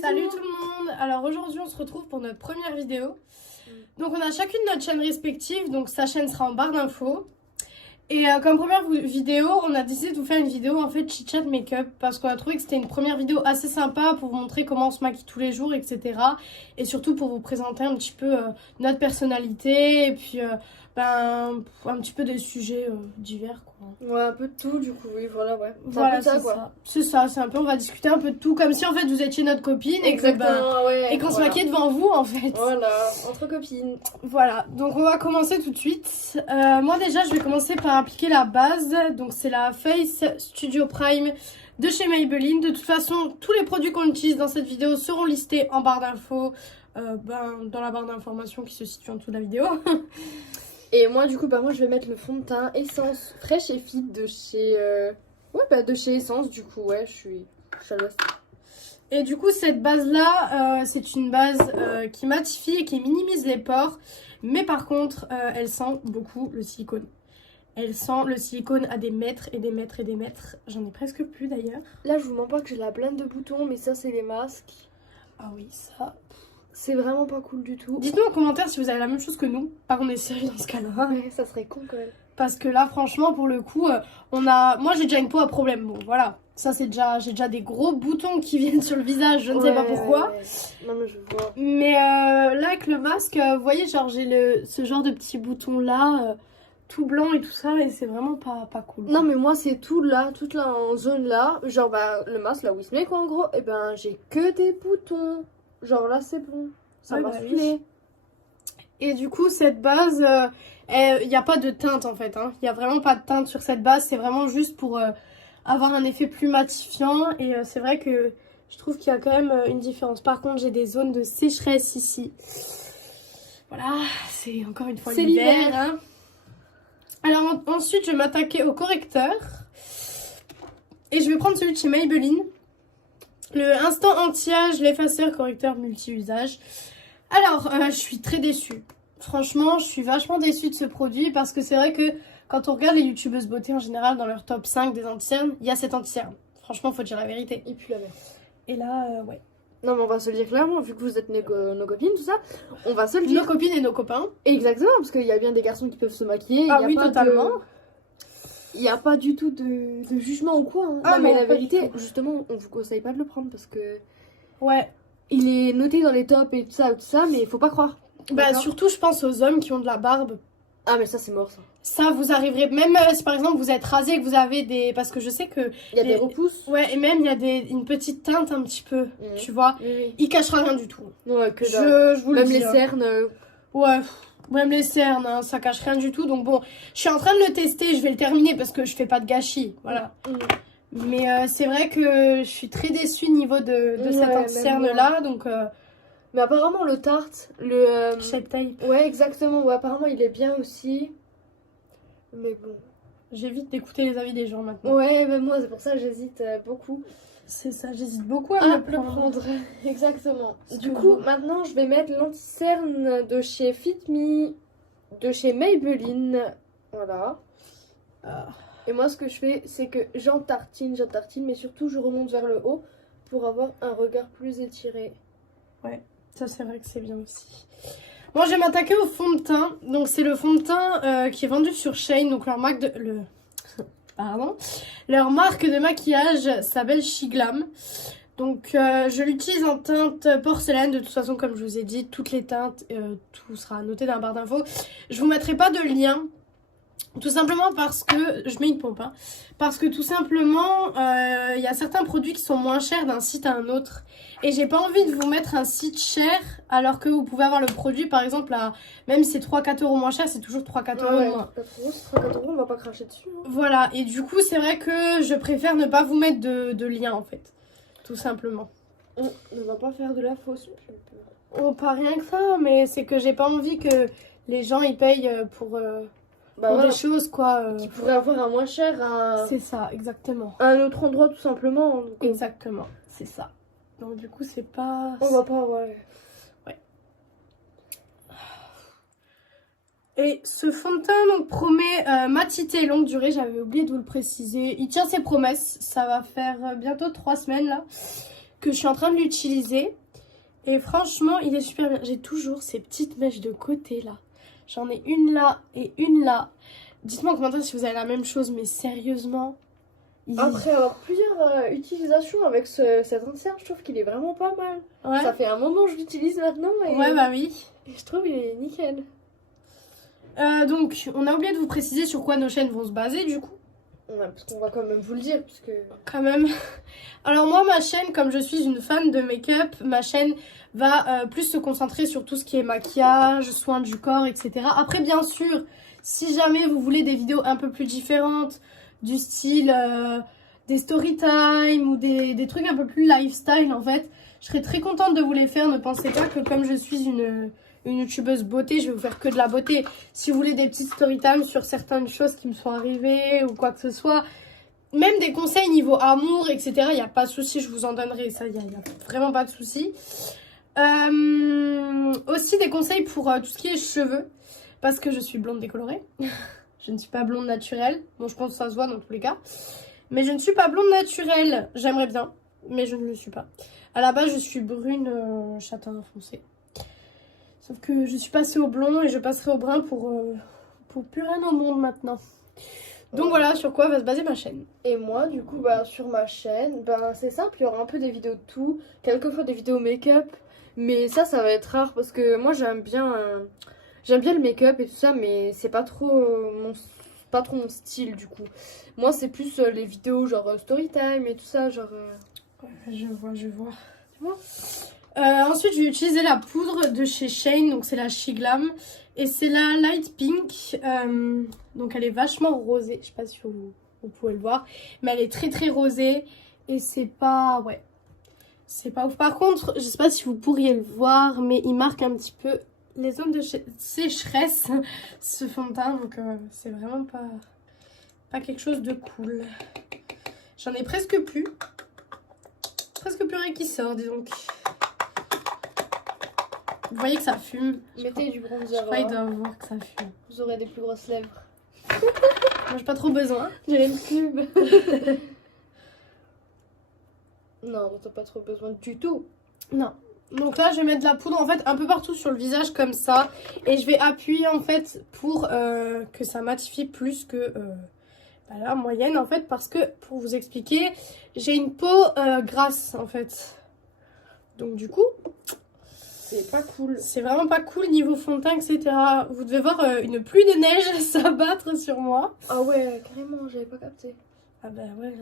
Salut tout le monde. Alors aujourd'hui on se retrouve pour notre première vidéo. Donc on a chacune notre chaîne respective, donc sa chaîne sera en barre d'infos. Et comme première vidéo, on a décidé de vous faire une vidéo en fait chit-chat make-up parce qu'on a trouvé que c'était une première vidéo assez sympa pour vous montrer comment on se maquille tous les jours, etc. Et surtout pour vous présenter un petit peu notre personnalité et puis un petit peu des sujets divers quoi. Ouais, un peu de tout du coup, oui, voilà, ouais. Voilà, c'est ça. C'est ça, c'est un peu, on va discuter un peu de tout, comme si en fait vous étiez notre copine et qu'on se maquillait devant vous en fait. Voilà, entre copines. Voilà, donc on va commencer tout de suite. Moi déjà, je vais commencer par appliquer la base, donc c'est la Face Studio Prime de chez Maybelline. De toute façon, tous les produits qu'on utilise dans cette vidéo seront listés en barre d'infos, dans la barre d'informations qui se situe en dessous de la vidéo. Et moi du coup moi je vais mettre le fond de teint Essence Fresh et Fit de chez de chez Essence du coup, ouais, je suis à l'ouest. Et du coup cette base là c'est une base qui matifie et qui minimise les pores, mais par contre elle sent beaucoup le silicone. Elle sent le silicone à des mètres et des mètres et des mètres. J'en ai presque plus d'ailleurs. Là je vous mens pas que j'ai la blinde de boutons, mais ça c'est les masques. Ah oui, ça... C'est vraiment pas cool du tout. Dites-nous en commentaire si vous avez la même chose que nous. Pas qu'on est sérieux dans ce cas-là. Ouais, ça serait con quand même. Parce que là, franchement, pour le coup, moi j'ai déjà une peau à problème. Bon, voilà. Ça, j'ai déjà des gros boutons qui viennent sur le visage. Je ne sais pas pourquoi. Ouais. Non, mais je vois. Mais là, avec le masque, vous voyez, genre, j'ai ce genre de petits boutons là, tout blanc et tout ça. Et c'est vraiment pas cool. Non, mais moi, c'est tout là, toute là en zone là. Genre, le masque, là où il se met, quoi, en gros. Et j'ai que des boutons. Genre là c'est bon, ça m'a saoulé. Et du coup cette base, il n'y a pas de teinte en fait, hein. Il n'y a vraiment pas de teinte sur cette base, c'est vraiment juste pour avoir un effet plus matifiant. Et c'est vrai que je trouve qu'il y a quand même une différence. Par contre j'ai des zones de sécheresse ici. Voilà, c'est encore une fois l'hiver. Hein. Alors ensuite je vais m'attaquer au correcteur. Et je vais prendre celui de chez Maybelline. Le Instant Anti-Âge, l'effaceur correcteur multi-usage. Alors, je suis très déçue. Franchement, je suis vachement déçue de ce produit parce que c'est vrai que quand on regarde les youtubeuses beauté en général dans leur top 5 des anti-cernes, il y a cet anti-cerne. Franchement, faut dire la vérité. Et puis la merde. Et là, ouais. Non, mais on va se le dire clairement, vu que vous êtes nos copines, tout ça, on va se le dire. Nos copines et nos copains. Exactement, parce qu'il y a bien des garçons qui peuvent se maquiller. Ah oui, totalement. Il n'y a pas du tout de jugement ou quoi. Hein. Ah non, mais la vérité, justement, on vous conseille pas de le prendre parce que... Ouais. Il est noté dans les tops et tout ça, mais il faut pas croire. Bah, surtout, je pense aux hommes qui ont de la barbe. Ah, mais ça, c'est mort, ça. Ça, vous arriverez... Même si, par exemple, vous êtes rasé et que vous avez des... Parce que je sais que... Il y a des repousses. Ouais, et même, il y a une petite teinte un petit peu, tu vois. Oui. Il cachera rien du tout. Ouais, que je vous le dis. Même les cernes... Ouais... Même les cernes, hein, ça cache rien du tout. Donc bon, je suis en train de le tester. Je vais le terminer parce que je fais pas de gâchis. Voilà. Mais c'est vrai que je suis très déçue niveau de cette anti-cerne-là. Donc, mais apparemment, le Tarte, le... Shape Tape. Ouais, exactement. Ouais, apparemment, il est bien aussi. Mais bon. J'évite d'écouter les avis des gens maintenant. Ouais, mais moi, c'est pour ça que j'hésite beaucoup. C'est ça, j'hésite beaucoup à me le prendre. Exactement. Du coup, maintenant, je vais mettre l'anti-cerne de chez Fit Me, de chez Maybelline. Voilà. Et moi, ce que je fais, c'est que j'en tartine, mais surtout, je remonte vers le haut pour avoir un regard plus étiré. Ouais, ça, c'est vrai que c'est bien aussi. Moi, je vais m'attaquer au fond de teint. Donc, c'est le fond de teint qui est vendu sur Shane. Donc, leur marque de... Leur marque de maquillage s'appelle Shiglam. Donc je l'utilise en teinte porcelaine. De toute façon, comme je vous ai dit, toutes les teintes, tout sera noté dans la barre d'infos. Je vous mettrai pas de lien. Tout simplement parce que, je mets une pompe, hein, parce que tout simplement, il y a certains produits qui sont moins chers d'un site à un autre. Et j'ai pas envie de vous mettre un site cher, alors que vous pouvez avoir le produit, par exemple, à, même si c'est 3-4 euros moins cher, c'est toujours 3-4 euros moins. 3-4 euros, on va pas cracher dessus. Hein. Voilà, et du coup, c'est vrai que je préfère ne pas vous mettre de lien, en fait. Tout simplement. On ne va pas faire de la fausse pub. Oh, pas rien que ça, mais c'est que j'ai pas envie que les gens, ils payent pour des choses, quoi. Qui pourraient avoir un moins cher à... C'est ça, exactement. À un autre endroit, tout simplement. Donc... Exactement, c'est ça. Donc du coup, c'est pas... On va pas, ouais. Et ce fond de teint donc promet matité longue durée, j'avais oublié de vous le préciser. Il tient ses promesses, ça va faire bientôt 3 semaines là. que je suis en train de l'utiliser. Et franchement, il est super bien. J'ai toujours ces petites mèches de côté là. J'en ai une là et une là. Dites-moi en commentaire si vous avez la même chose, mais sérieusement. Après avoir plusieurs utilisations avec cet ancien, je trouve qu'il est vraiment pas mal. Ouais. Ça fait un moment que je l'utilise maintenant. Et Ouais, bah oui. je trouve qu'il est nickel. Donc, on a oublié de vous préciser sur quoi nos chaînes vont se baser du coup. Ouais, parce qu'on va quand même vous le dire, puisque... Quand même. Alors moi, ma chaîne, comme je suis une fan de make-up, ma chaîne va plus se concentrer sur tout ce qui est maquillage, soins du corps, etc. Après, bien sûr, si jamais vous voulez des vidéos un peu plus différentes, du style des story time ou des trucs un peu plus lifestyle, en fait, je serais très contente de vous les faire. Ne pensez pas que comme je suis une youtubeuse beauté, je vais vous faire que de la beauté. Si vous voulez des petites story time sur certaines choses qui me sont arrivées ou quoi que ce soit, même des conseils niveau amour, etc., il n'y a pas de souci, je vous en donnerai. Ça, il n'y a vraiment pas de souci. Aussi des conseils pour tout ce qui est cheveux, parce que je suis blonde décolorée. Je ne suis pas blonde naturelle. Bon, je pense que ça se voit dans tous les cas. Mais je ne suis pas blonde naturelle. J'aimerais bien, mais je ne le suis pas. À la base, je suis brune châtain foncé. Sauf que je suis passée au blond et je passerai au brun pour plus rien au monde maintenant. Donc voilà sur quoi va se baser ma chaîne. Et moi, du coup, bah, sur ma chaîne, bah, c'est simple, il y aura un peu des vidéos de tout, quelquefois des vidéos make-up, mais ça va être rare parce que moi j'aime bien le make-up et tout ça, mais c'est pas trop mon style du coup. Moi, c'est plus les vidéos genre story time et tout ça, genre. Je vois. Tu vois. Ensuite, je vais utiliser la poudre de chez Shane, donc c'est la Shiglam. Et c'est la Light Pink, donc elle est vachement rosée, je sais pas si vous pouvez le voir. Mais elle est très très rosée et c'est pas, ouais, c'est pas ouf. Par contre, je sais pas si vous pourriez le voir, mais il marque un petit peu les zones de sécheresse, ce fond de teint. Donc c'est vraiment pas quelque chose de cool. J'en ai presque plus rien qui sort, disons. Vous voyez que ça fume. Mettez du bronzer. Je crois qu'il doit voir que ça fume. Vous aurez des plus grosses lèvres. Moi, j'ai pas trop besoin. J'ai une pub. Non, t'as pas trop besoin du tout. Non. Donc là, je vais mettre de la poudre en fait un peu partout sur le visage comme ça. Et je vais appuyer en fait pour que ça matifie plus que la moyenne en fait. Parce que, pour vous expliquer, j'ai une peau grasse en fait. Donc du coup... c'est pas cool. C'est vraiment pas cool niveau fond de teint, etc. Vous devez voir une pluie de neige s'abattre sur moi. Ah ouais, carrément, j'avais pas capté. Ah bah ouais.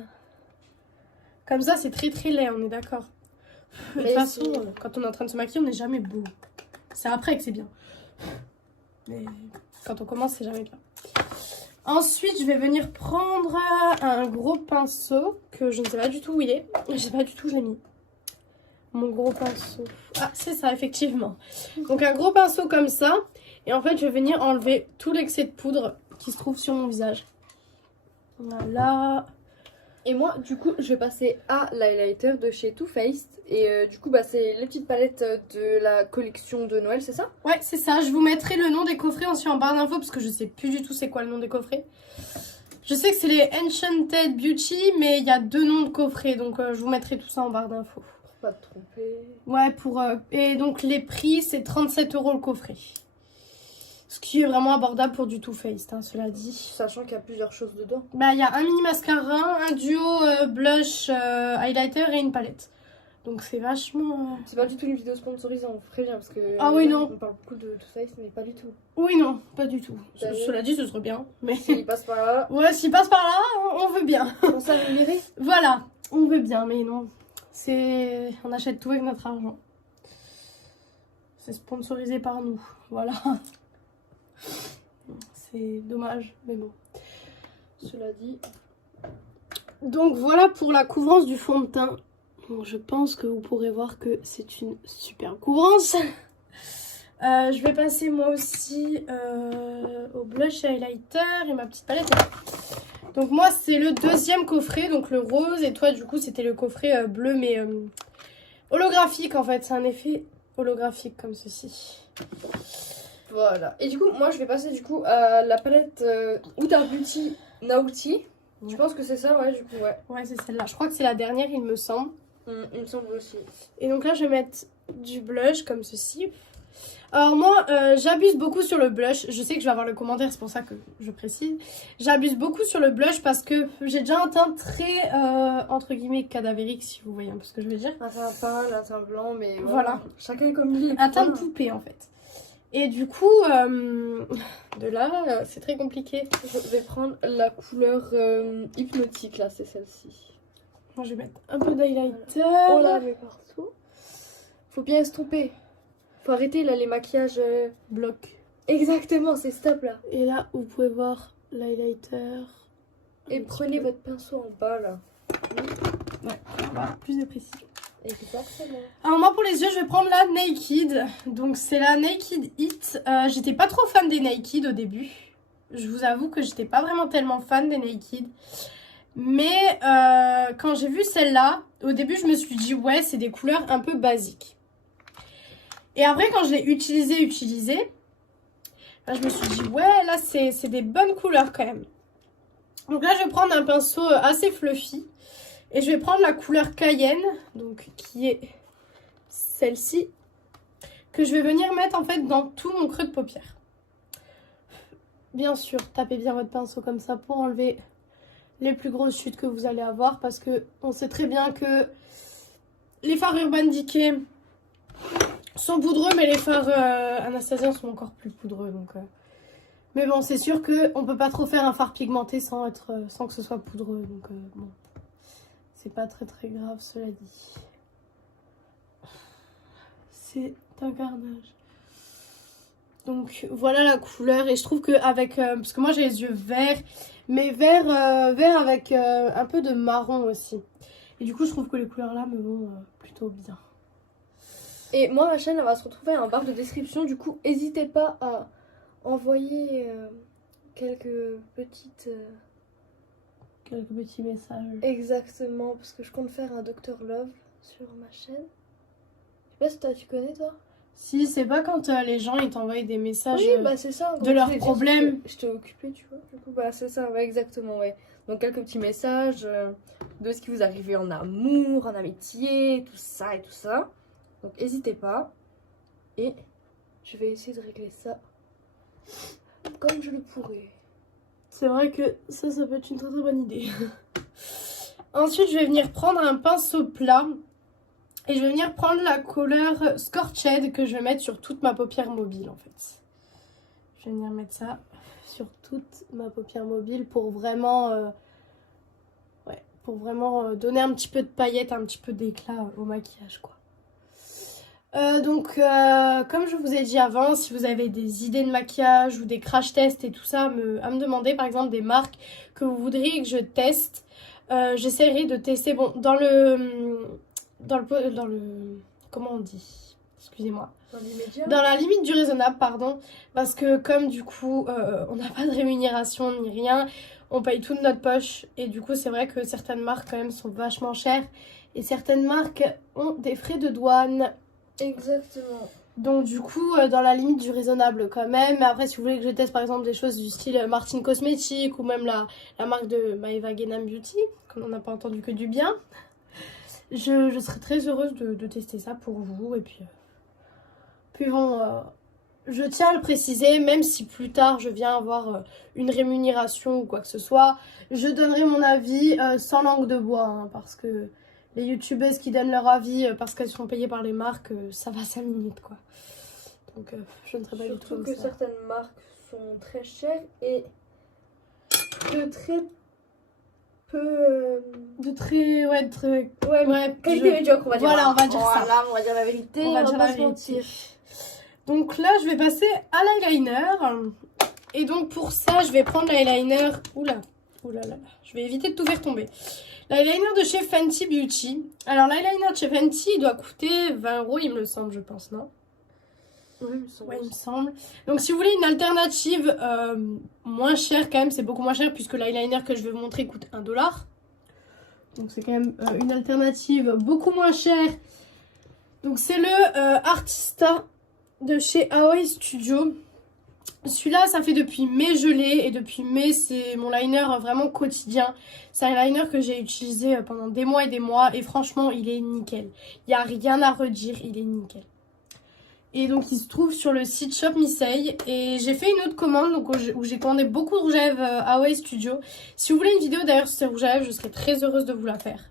Comme ça, c'est très très laid, on est d'accord. De toute façon, quand on est en train de se maquiller, on n'est jamais beau. C'est après que c'est bien. Mais quand on commence, c'est jamais bien. Ensuite, je vais venir prendre un gros pinceau que je ne sais pas du tout où il est. Je sais pas du tout où je l'ai mis. Mon gros pinceau. Ah, c'est ça, effectivement. Donc, un gros pinceau comme ça. Et en fait, je vais venir enlever tout l'excès de poudre qui se trouve sur mon visage. Voilà. Et moi, du coup, je vais passer à l'highlighter de chez Too Faced. Et du coup, bah, c'est les petites palettes de la collection de Noël, c'est ça? Ouais, c'est ça. Je vous mettrai le nom des coffrets aussi en barre d'infos parce que je sais plus du tout c'est quoi le nom des coffrets. Je sais que c'est les Enchanted Beauty, mais il y a 2 noms de coffrets. Donc, je vous mettrai tout ça en barre d'infos. Pas te tromper. Ouais, et donc les prix, c'est 37 € le coffret. Ce qui est vraiment abordable pour du Too Faced, hein, cela dit. Sachant qu'il y a plusieurs choses dedans. Bah, il y a un mini mascara, un duo blush highlighter et une palette. Donc c'est vachement... C'est pas du tout une vidéo sponsorisée, on ferait bien parce que... Ah oui, non. On parle beaucoup de Too Faced, mais pas du tout. Oui, non, pas du tout. Cela dit, ce serait bien. Mais... S'il passe par là... Ouais, s'il passe par là, on veut bien. On s'améliorer. Voilà, on veut bien, mais non. On achète tout avec notre argent. C'est sponsorisé par nous. Voilà. C'est dommage, mais bon. Cela dit. Donc voilà pour la couvrance du fond de teint. Donc, je pense que vous pourrez voir que c'est une super couvrance. Je vais passer moi aussi au blush highlighter et ma petite palette. Donc moi c'est le 2e coffret, donc le rose, et toi du coup c'était le coffret bleu mais holographique en fait, c'est un effet holographique comme ceci. Voilà, et du coup moi je vais passer du coup à la palette Huda Beauty Naughty. Je pense que c'est ça, ouais, du coup, ouais. Ouais, c'est celle-là, je crois que c'est la dernière il me semble. Il me semble aussi. Et donc là, je vais mettre du blush comme ceci. Alors moi, j'abuse beaucoup sur le blush. Je sais que je vais avoir le commentaire, c'est pour ça que je précise. J'abuse beaucoup sur le blush parce que j'ai déjà un teint très, entre guillemets, cadavérique, si vous voyez un peu ce que je veux dire. Un teint pâle, un teint blanc, mais Voilà. Chacun comme il est. Un teint de poupée, en fait. Et du coup, de là, c'est très compliqué. Je vais prendre la couleur hypnotique, là, c'est celle-ci. Moi, je vais mettre un peu d'highlighter. Oh là, mais partout. Faut bien estomper. Faut arrêter, là, les maquillages... Bloc. Exactement, c'est stop, là. Et là, vous pouvez voir l'highlighter. Et prenez votre pinceau en bas, là. Ouais, voilà, plus de précision. Exactement. Alors moi pour les yeux je vais prendre la Naked. Donc c'est la Naked Hit. J'étais pas trop fan des Naked au début. Je vous avoue que j'étais pas vraiment tellement fan des Naked. Mais quand j'ai vu celle-là, au début je me suis dit ouais c'est des couleurs un peu basiques. Et après quand je l'ai utilisée, je me suis dit ouais là c'est des bonnes couleurs quand même. Donc là je vais prendre un pinceau assez fluffy. Et je vais prendre la couleur Cayenne, donc qui est celle-ci, que je vais venir mettre en fait dans tout mon creux de paupière. Bien sûr, tapez bien votre pinceau comme ça pour enlever les plus grosses chutes que vous allez avoir, parce que on sait très bien que les fards Urban Decay sont poudreux, mais les fards Anastasia sont encore plus poudreux. Donc, mais bon, c'est sûr qu'on peut pas trop faire un fard pigmenté sans que ce soit poudreux. Donc bon. C'est pas très très grave, cela dit. C'est un carnage. Donc voilà la couleur. Et je trouve qu'avec... parce que moi j'ai les yeux verts. Mais verts avec un peu de marron aussi. Et du coup je trouve que les couleurs là me vont plutôt bien. Et moi ma chaîne elle va se retrouver en barre de description. Du coup n'hésitez pas à envoyer quelques petites... Quelques petits messages. Exactement, parce que je compte faire un Dr Love sur ma chaîne. Je sais pas si toi tu connais toi. Si, c'est pas quand les gens ils t'envoient des messages oui, bah c'est ça, de leurs problèmes. Je t'ai occupée, tu vois. Du coup, bah c'est ça, ouais, exactement, ouais. Donc quelques petits messages de ce qui vous arrive en amour, en amitié, tout ça et tout ça. Donc n'hésitez pas. Et je vais essayer de régler ça comme je le pourrai. C'est vrai que ça peut être une très très bonne idée. Ensuite, je vais venir prendre un pinceau plat. Et je vais venir prendre la couleur Scorched que je vais mettre sur toute ma paupière mobile en fait. Je vais venir mettre ça sur toute ma paupière mobile pour vraiment, donner un petit peu de paillettes, un petit peu d'éclat au maquillage quoi. Comme je vous ai dit avant, si vous avez des idées de maquillage ou des crash tests et tout ça, à me demander par exemple des marques que vous voudriez que je teste. J'essaierai de tester, bon, dans le comment on dit? Excusez-moi. Dans la limite du raisonnable, pardon. Parce que comme du coup, on n'a pas de rémunération ni rien, on paye tout de notre poche. Et du coup, c'est vrai que certaines marques quand même sont vachement chères. Et certaines marques ont des frais de douane. Exactement. Donc du coup, dans la limite du raisonnable quand même. Mais après, si vous voulez que je teste par exemple des choses du style Martin Cosmetics ou même la marque de Maeva Guénam Beauty, comme on n'a pas entendu que du bien, je serais très heureuse de tester ça pour vous. Et puis bon, je tiens à le préciser, même si plus tard je viens avoir une rémunération ou quoi que ce soit, je donnerai mon avis sans langue de bois, hein, parce que les youtubeuses qui donnent leur avis parce qu'elles sont payées par les marques, ça va 5 minutes quoi. Donc je ne serais pas du tout comme ça. Surtout que certaines marques sont très chères et de très peu... qualité médiocre, on va dire. Voilà, on va dire ça. Voilà, on va dire la vérité, on va pas se mentir. Donc là, je vais passer à l'eyeliner. Et donc pour ça, je vais prendre l'eyeliner... Oula, je vais éviter de tout faire tomber. L'eyeliner de chez Fenty Beauty. Alors l'eyeliner de chez Fenty, il doit coûter 20 €, il me semble, je pense, non? Oui, il me semble. Ouais, il me semble. Donc si vous voulez une alternative moins chère quand même, c'est beaucoup moins cher puisque l'eyeliner que je vais vous montrer coûte 1 $. Donc c'est quand même une alternative beaucoup moins chère. Donc c'est le Artista de chez Aoi Studio. celui-là, ça fait depuis mai je l'ai. Et depuis mai, c'est mon liner vraiment quotidien. C'est un liner que j'ai utilisé pendant des mois et des mois. Et franchement, il est nickel. Il n'y a rien à redire, il est nickel. Et donc, il se trouve sur le site Shop Missei. Et j'ai fait une autre commande donc, où j'ai commandé beaucoup de rouge à lèvres Away Studio. Si vous voulez une vidéo d'ailleurs sur ces rouges à lèvres, je serais très heureuse de vous la faire.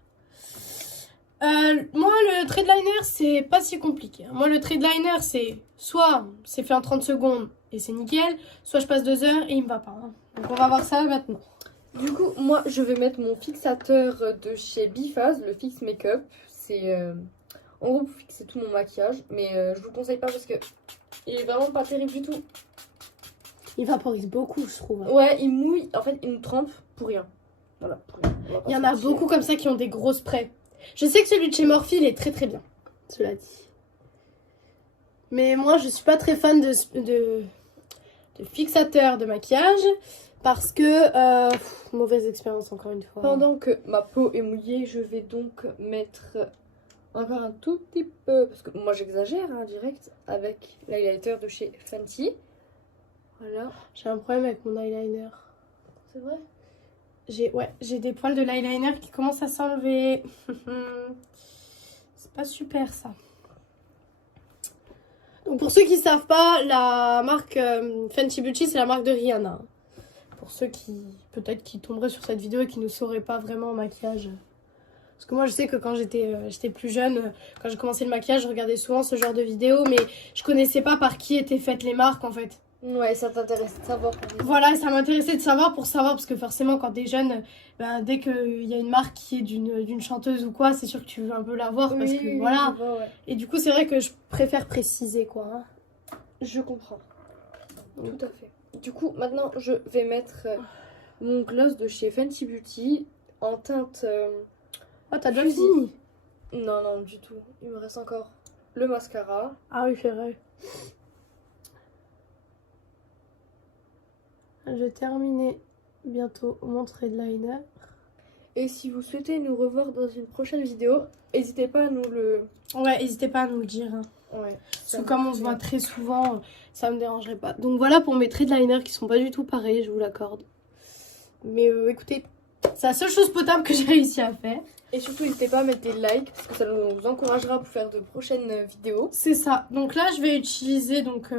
Moi, le trade liner, c'est pas si compliqué. Moi, le trade liner, c'est soit c'est fait en 30 secondes et c'est nickel, soit je passe 2 heures et il me va pas. Donc, on va voir ça maintenant. Du coup, moi, je vais mettre mon fixateur de chez Biphase, le Fix Makeup. C'est en gros pour fixer tout mon maquillage, mais je vous le conseille pas parce que il est vraiment pas terrible du tout. Il vaporise beaucoup, je trouve. Ouais, il mouille. En fait, il nous trempe pour rien. Voilà, pour rien. Il y en a beaucoup comme ça qui ont des gros sprays. Je sais que celui de chez Morphe, il est très très bien. Cela dit. Mais moi, je suis pas très fan de fixateur de maquillage. Parce que, mauvaise expérience encore une fois. Pendant que ma peau est mouillée, je vais donc mettre encore un tout petit peu, parce que moi j'exagère direct, avec l'highlighter de chez Fenty. Voilà. J'ai un problème avec mon eyeliner. C'est vrai? J'ai des poils de l'eyeliner qui commencent à s'enlever. C'est pas super ça. Donc pour ceux qui savent pas, la marque Fenty Beauty, c'est la marque de Rihanna. Pour ceux qui peut-être qui tomberaient sur cette vidéo et qui ne sauraient pas vraiment le maquillage. Parce que moi je sais que quand j'étais plus jeune, quand j'ai commencé le maquillage, je regardais souvent ce genre de vidéos, mais je connaissais pas par qui étaient faites les marques en fait. Ouais, ça t'intéresse de savoir. Voilà, ça m'intéressait de savoir pour savoir, parce que forcément quand t'es jeune, ben, dès qu'il y a une marque qui est d'une chanteuse ou quoi, c'est sûr que tu veux un peu la voir, parce que voilà. Ouais. Et du coup c'est vrai que je préfère préciser quoi. Hein. Je comprends. Tout à fait. Du coup, maintenant je vais mettre mon gloss de chez Fenty Beauty en teinte... Ah, t'as déjà fini? Non, non, du tout. Il me reste encore le mascara. Ah oui, c'est vrai. Je vais terminer bientôt mon trade liner. Et si vous souhaitez nous revoir dans une prochaine vidéo, n'hésitez pas à nous le... Ouais, n'hésitez pas à nous le dire. Hein. Ouais. Parce que comme on se voit très souvent, ça me dérangerait pas. Donc voilà pour mes trade liners qui sont pas du tout pareils, je vous l'accorde. Mais écoutez, c'est la seule chose potable que j'ai réussi à faire. Et surtout, n'hésitez pas à mettre des likes parce que ça nous encouragera pour faire de prochaines vidéos. C'est ça. Donc là, je vais utiliser donc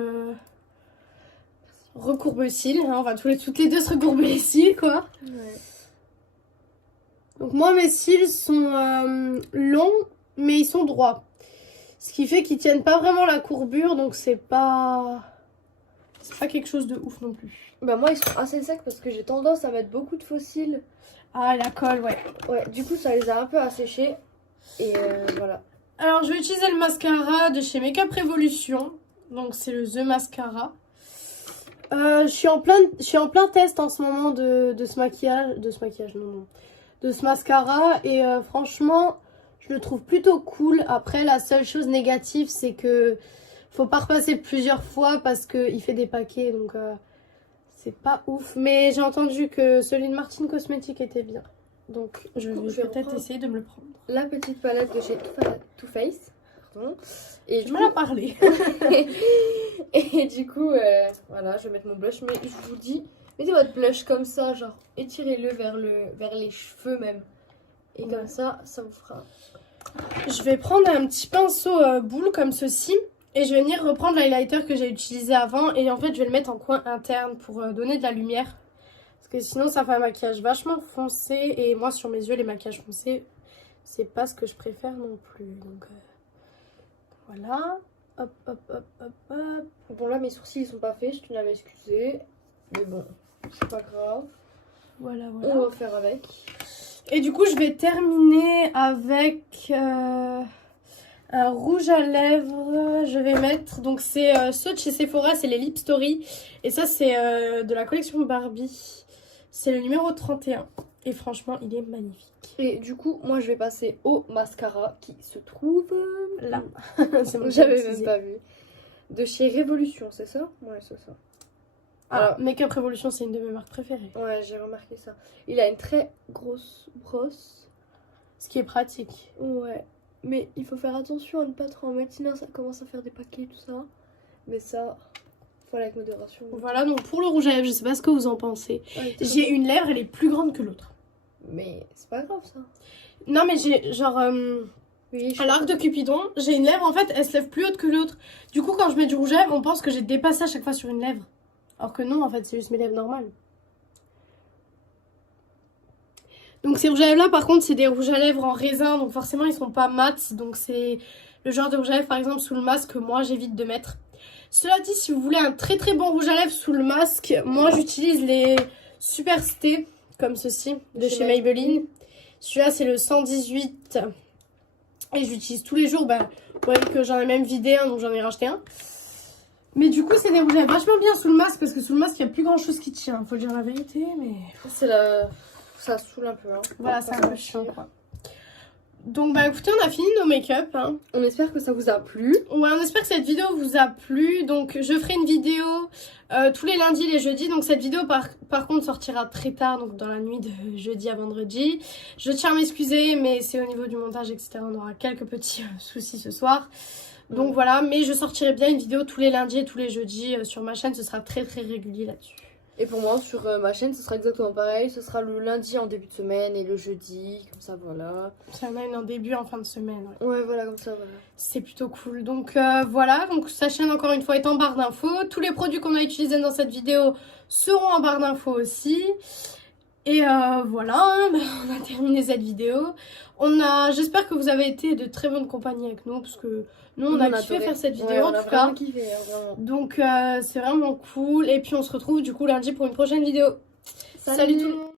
recourbe-cils. Hein, on va toutes les deux se recourber les cils, quoi. Ouais. Donc moi, mes cils sont longs, mais ils sont droits. Ce qui fait qu'ils tiennent pas vraiment la courbure, donc c'est pas quelque chose de ouf non plus. Bah moi, ils sont assez secs parce que j'ai tendance à mettre beaucoup de faux cils. Ah, la colle, ouais. Ouais, du coup, ça les a un peu asséchés. Et voilà. Alors, je vais utiliser le mascara de chez Makeup Revolution. Donc, c'est le The Mascara. Je suis en plein test en ce moment de ce maquillage. De ce mascara. Et franchement, je le trouve plutôt cool. Après, la seule chose négative, c'est que faut pas repasser plusieurs fois parce qu'il fait des paquets. Donc, c'est pas ouf. Mais j'ai entendu que celui de Martine Cosmetics était bien. Donc, je vais peut-être essayer de me le prendre. La petite palette de chez Too Faced. Pardon. Et Je me la parler. Et du coup, voilà, je vais mettre mon blush. Mais je vous dis, mettez votre blush comme ça, genre étirez-le vers les cheveux même. Et Ouais. comme ça vous fera. Je vais prendre un petit pinceau boule comme ceci. Et je vais venir reprendre l'highlighter que j'ai utilisé avant. Et en fait, je vais le mettre en coin interne pour donner de la lumière. Parce que sinon, ça fait un maquillage vachement foncé. Et moi, sur mes yeux, les maquillages foncés, c'est pas ce que je préfère non plus. Donc, voilà. Hop, hop, hop, hop, hop. Bon, là, mes sourcils ils sont pas faits, je tenais à m'excuser. Mais bon, c'est pas grave. Voilà, On voilà. va faire avec. Et du coup, je vais terminer avec un rouge à lèvres. Je vais mettre, donc c'est ceux de chez Sephora, c'est les Lip Story. Et ça, c'est de la collection Barbie. C'est le numéro 31. Et franchement, il est magnifique. Et du coup, moi, je vais passer au mascara qui se trouve Là. C'est mon J'avais utilisé. même pas vu. De chez Révolution, c'est ça? Ouais, c'est ça. Alors, Makeup Revolution, c'est une de mes marques préférées. Ouais, j'ai remarqué ça. Il a une très grosse brosse. Ce qui est pratique. Ouais. Mais il faut faire attention à ne pas trop en mettre, sinon ça commence à faire des paquets, tout ça. Mais ça, fois avec modération. Voilà, donc pour le rouge à lèvres, je sais pas ce que vous en pensez. Ouais, J'ai une lèvre, elle est plus grande que l'autre. Mais c'est pas grave ça. Non, mais j'ai genre... Oui, à l'arc de Cupidon, j'ai une lèvre, en fait, elle se lève plus haute que l'autre. Du coup, quand je mets du rouge à lèvres, on pense que j'ai dépassé à chaque fois sur une lèvre. Alors que non, en fait, c'est juste mes lèvres normales. Donc ces rouges à lèvres là, par contre, c'est des rouges à lèvres en raisin, donc forcément ils sont pas mat. Donc c'est le genre de rouge à lèvres, par exemple, sous le masque que moi j'évite de mettre. Cela dit, si vous voulez un très très bon rouge à lèvres sous le masque, moi j'utilise les Super Stay, comme ceci, de chez Maybelline. Celui-là c'est le 118 et j'utilise tous les jours. Bah, vous voyez que j'en ai même vidé un, donc j'en ai racheté un. Mais du coup, c'est des rouges à lèvres vachement bien sous le masque, parce que sous le masque, il n'y a plus grand chose qui tient. Faut dire la vérité, mais... C'est la... Ça saoule un peu. Hein. Voilà, c'est un peu chiant, quoi. Donc, bah écoutez, on a fini nos make-up. Hein. On espère que ça vous a plu. Ouais, on espère que cette vidéo vous a plu. Donc, je ferai une vidéo tous les lundis, les jeudis. Donc, cette vidéo, par contre, sortira très tard, donc dans la nuit de jeudi à vendredi. Je tiens à m'excuser, mais c'est au niveau du montage, etc. On aura quelques petits soucis ce soir. Donc voilà, mais je sortirai bien une vidéo tous les lundis et tous les jeudis sur ma chaîne. Ce sera très très régulier là-dessus. Et pour moi, sur ma chaîne, ce sera exactement pareil. Ce sera le lundi en début de semaine et le jeudi, comme ça, voilà. Ça en a une en début, en fin de semaine. Ouais, ouais voilà, comme ça, voilà. C'est plutôt cool. Donc voilà, donc sa chaîne, encore une fois, est en barre d'infos. Tous les produits qu'on a utilisés dans cette vidéo seront en barre d'infos aussi. Et voilà, on a terminé cette vidéo. J'espère que vous avez été de très bonne compagnie avec nous, parce que nous, on a kiffé faire cette vidéo, en tout cas. Kiffé, hein, vraiment. Donc, c'est vraiment cool. Et puis, on se retrouve du coup lundi pour une prochaine vidéo. Salut tout le monde!